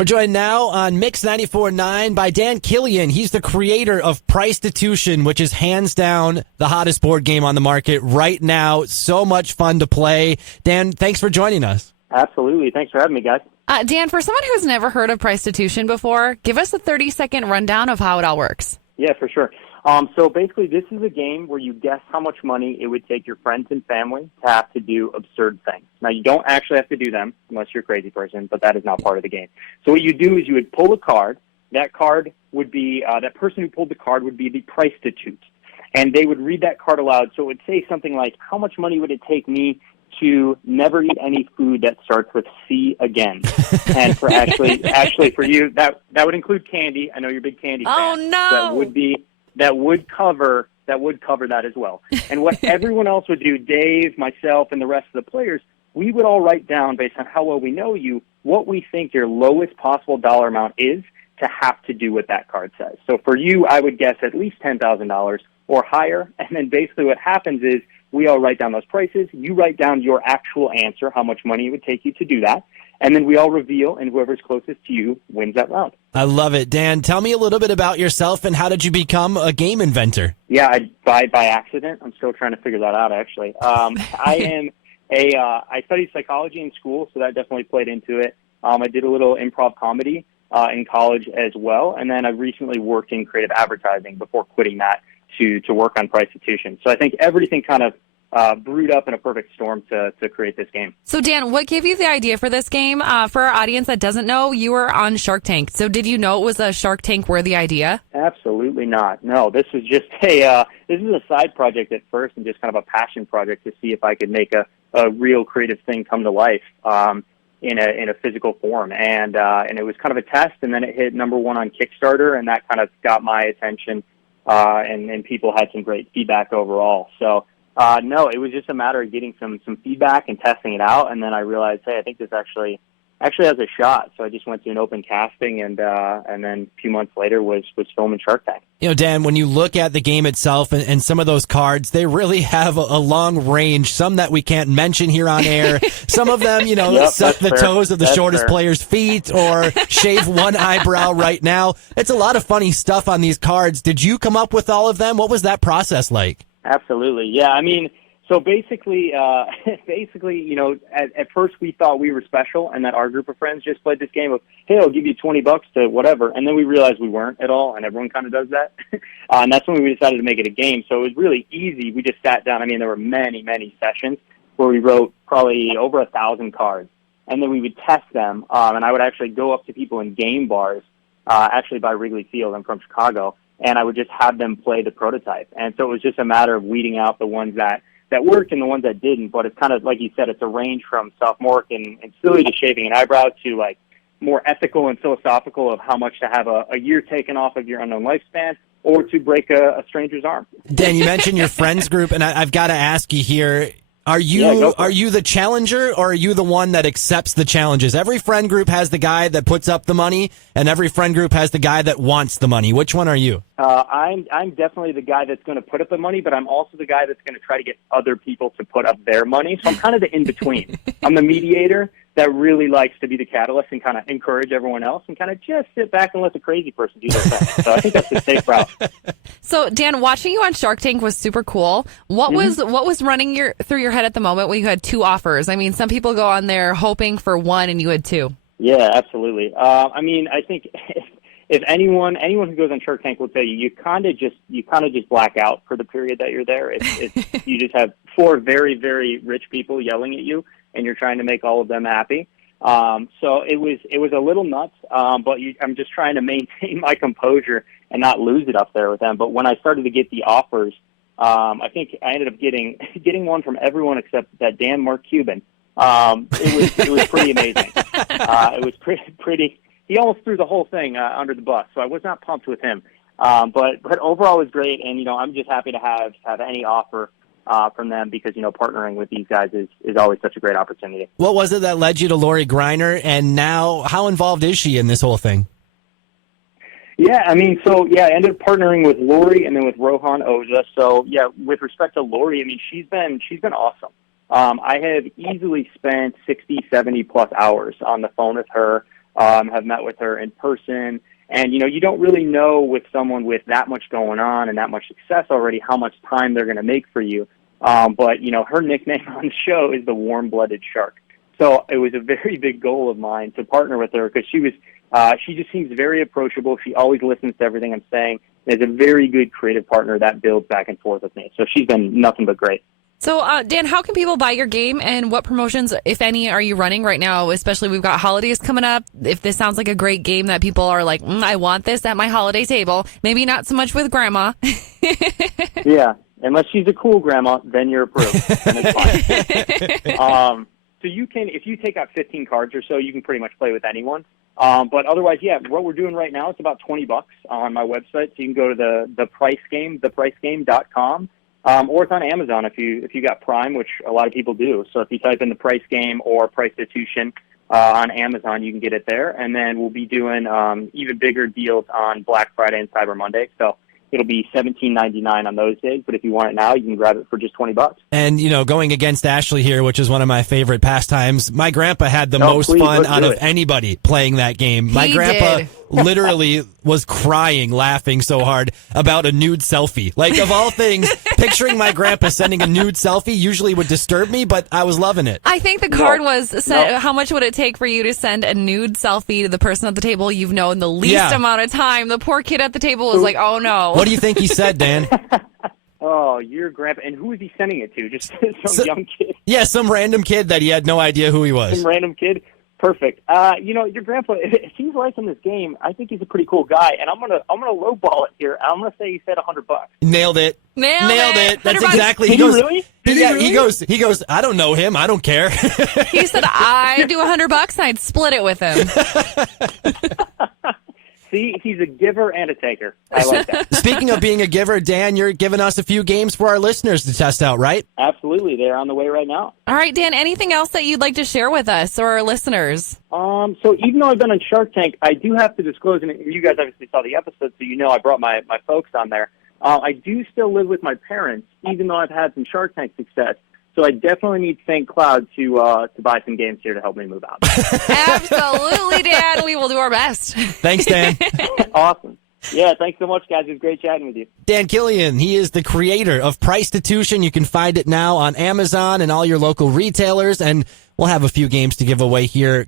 We're joined now on Mix 94.9 by Dan Killian. He's the creator of Pricetitution, which is hands down the hottest board game on the market right now. So much fun to play. Dan, thanks for joining us. Absolutely. Thanks for having me, guys. Dan, for someone who's never heard of Pricetitution before, give us a 30-second rundown of how it all works. Yeah, for sure. So basically, this is a game where you guess how much money it would take your friends and family to have to do absurd things. Now, you don't actually have to do them unless you're a crazy person, but that is not part of the game. So what you do is you would pull a card. That card would be, that person who pulled the card would be the Pricetitude. And they would read that card aloud. So it would say something like, how much money would it take me to never eat any food that starts with C again? And for actually for you, that would include candy. I know you're a big candy fan. Oh, no. That would cover that as well. And what everyone else would do, Dave, myself, and the rest of the players, we would all write down, based on how well we know you, what we think your lowest possible dollar amount is to have to do what that card says. So for you, I would guess at least $10,000 or higher. And then basically what happens is we all write down those prices. You write down your actual answer, how much money it would take you to do that. And then we all reveal, and whoever's closest to you wins that round. I love it. Dan, tell me a little bit about yourself and how did you become a game inventor? Yeah, by accident. I'm still trying to figure that out, actually. I studied psychology in school, so that definitely played into it. I did a little improv comedy in college as well, and then I recently worked in creative advertising before quitting that to work on Pricetitution. So I think everything kind of brewed up in a perfect storm to create this game. So, Dan, what gave you the idea for this game? For our audience that doesn't know, you were on Shark Tank. So did you know it was a Shark Tank-worthy idea? Absolutely not. No, this was just this is a side project at first and just kind of a passion project to see if I could make a real creative thing come to life in a physical form. And it was kind of a test, and then it hit #1 on Kickstarter, and that kind of got my attention, and people had some great feedback overall. So, no, it was just a matter of getting some feedback and testing it out, and then I realized, hey, I think this actually has a shot. So I just went to an open casting, and then a few months later was filming Shark Tank. You know, Dan, when you look at the game itself and some of those cards, they really have a long range, some that we can't mention here on air. Some of them, suck the toes of the shortest player's feet or shave one eyebrow right now. It's a lot of funny stuff on these cards. Did you come up with all of them? What was that process like? Absolutely. Yeah. I mean, so basically, at first we thought we were special and that our group of friends just played this game of, hey, I'll give you $20 to whatever. And then we realized we weren't at all, and everyone kind of does that. And that's when we decided to make it a game. So it was really easy. We just sat down. I mean, there were many, many sessions where we wrote probably over 1,000 cards. And then we would test them. And I would actually go up to people in game bars, actually by Wrigley Field. I'm from Chicago. And I would just have them play the prototype. And so it was just a matter of weeding out the ones that worked and the ones that didn't. But it's kind of, like you said, it's a range from sophomoric and silly to shaving an eyebrow to, like, more ethical and philosophical of how much to have a year taken off of your unknown lifespan or to break a stranger's arm. Dan, you mentioned your friends group, and I've got to ask you here, are you the challenger or are you the one that accepts the challenges? Every friend group has the guy that puts up the money, and every friend group has the guy that wants the money. Which one are you? I'm definitely the guy that's going to put up the money, but I'm also the guy that's going to try to get other people to put up their money. So I'm kind of the in-between. I'm the mediator that really likes to be the catalyst and kind of encourage everyone else and kind of just sit back and let the crazy person do their thing. So I think that's the safe route. So, Dan, watching you on Shark Tank was super cool. What was running through your head at the moment when you had two offers? I mean, some people go on there hoping for one, and you had two. Yeah, absolutely. I mean, I think if anyone who goes on Shark Tank will tell you, you kind of just black out for the period that you're there. You just have four very, very rich people yelling at you, and you're trying to make all of them happy. So it was a little nuts, but I'm just trying to maintain my composure and not lose it up there with them. But when I started to get the offers, I think I ended up getting one from everyone except that Dan Mark Cuban. It was pretty amazing. It was pretty. He almost threw the whole thing under the bus, so I was not pumped with him. But overall it was great, and I'm just happy to have any offer from them because partnering with these guys is always such a great opportunity. What was it that led you to Lori Greiner, and now how involved is she in this whole thing? Yeah, I mean, I ended up partnering with Lori and then with Rohan Oza. So yeah, with respect to Lori, I mean, she's been awesome. I have easily spent 60, 70 plus hours on the phone with her, have met with her in person. And, you don't really know with someone with that much going on and that much success already how much time they're going to make for you. But, her nickname on the show is the warm-blooded shark. So it was a very big goal of mine to partner with her because she just seems very approachable. She always listens to everything I'm saying. Is a very good creative partner that builds back and forth with me. So she's been nothing but great. So, Dan, how can people buy your game, and what promotions, if any, are you running right now? Especially we've got holidays coming up. If this sounds like a great game that people are like, I want this at my holiday table. Maybe not so much with Grandma. Yeah, unless she's a cool grandma, then you're approved. And it's fine. So you can, if you take out 15 cards or so, you can pretty much play with anyone. But otherwise, yeah, what we're doing right now, it's about $20 on my website. So you can go to the price game, thepricegame.com. Or it's on Amazon if you got Prime, which a lot of people do. So if you type in the Price Game or Pricetitution on Amazon, you can get it there. And then we'll be doing even bigger deals on Black Friday and Cyber Monday. So it'll be $17.99 on those days. But if you want it now, you can grab it for just $20. And, going against Ashley here, which is one of my favorite pastimes, my grandpa had the most fun out of anybody playing that game. My grandpa literally was crying, laughing so hard about a nude selfie. Like, of all things, picturing my grandpa sending a nude selfie usually would disturb me, but I was loving it. I think the card was, how much would it take for you to send a nude selfie to the person at the table you've known the least amount of time? The poor kid at the table was like, oh, no. What do you think he said, Dan? Oh, your grandpa. And who was he sending it to? Just some young kid? Yeah, some random kid that he had no idea who he was. Some random kid? Perfect. Your grandpa, if he's liking this game, I think he's a pretty cool guy, and I'm gonna lowball it here. I'm gonna say he said $100. Nailed it. Nailed it. That's exactly. He goes, really? He goes, I don't know him. I don't care. He said, I'd do $100 and I'd split it with him. See, he's a giver and a taker. I like that. Speaking of being a giver, Dan, you're giving us a few games for our listeners to test out, right? Absolutely. They're on the way right now. All right, Dan, anything else that you'd like to share with us or our listeners? So even though I've been on Shark Tank, I do have to disclose, and you guys obviously saw the episode, so I brought my folks on there. I do still live with my parents, even though I've had some Shark Tank success. So I definitely need St. Cloud to buy some games here to help me move out. Absolutely, Dan. We will do our best. Thanks, Dan. Awesome. Yeah, thanks so much, guys. It was great chatting with you. Dan Killian, he is the creator of Pricetitution. You can find it now on Amazon and all your local retailers, and we'll have a few games to give away here.